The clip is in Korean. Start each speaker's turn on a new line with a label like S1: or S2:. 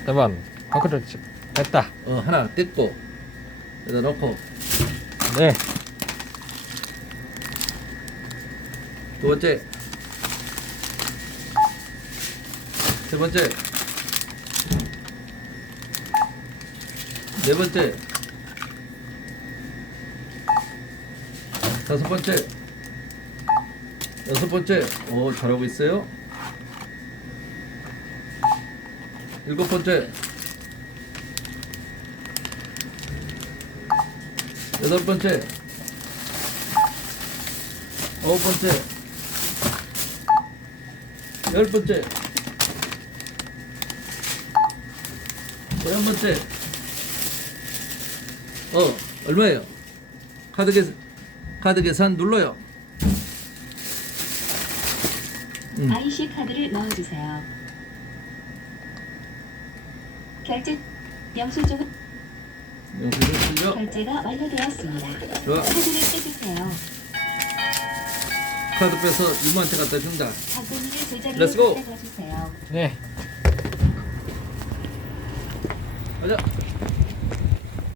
S1: 4번. 그렇지. 됐다.
S2: 하나 뜯고 여기다 넣고.
S1: 네.
S2: 두 번째. 세 번째. 네 번째. 다섯 번째. 여섯 번째. 오, 잘하고 있어요. 일곱 번째. 여덟 번째. 아홉 번째. 열 번째. 11번째. 얼마예요? 카드 계산 눌러요.
S3: IC 카드를 넣어주세요. 결제 영수증
S2: 영수증 실력.
S3: 결제가 완료되었습니다.
S2: 좋아.
S3: 카드를 떼주세요.
S2: 카드 빼서 이모한테 갖다 준다.
S3: 바구니를 제자리에
S2: Let's go.
S3: 가져다 주세요.
S1: 네.
S2: 가자.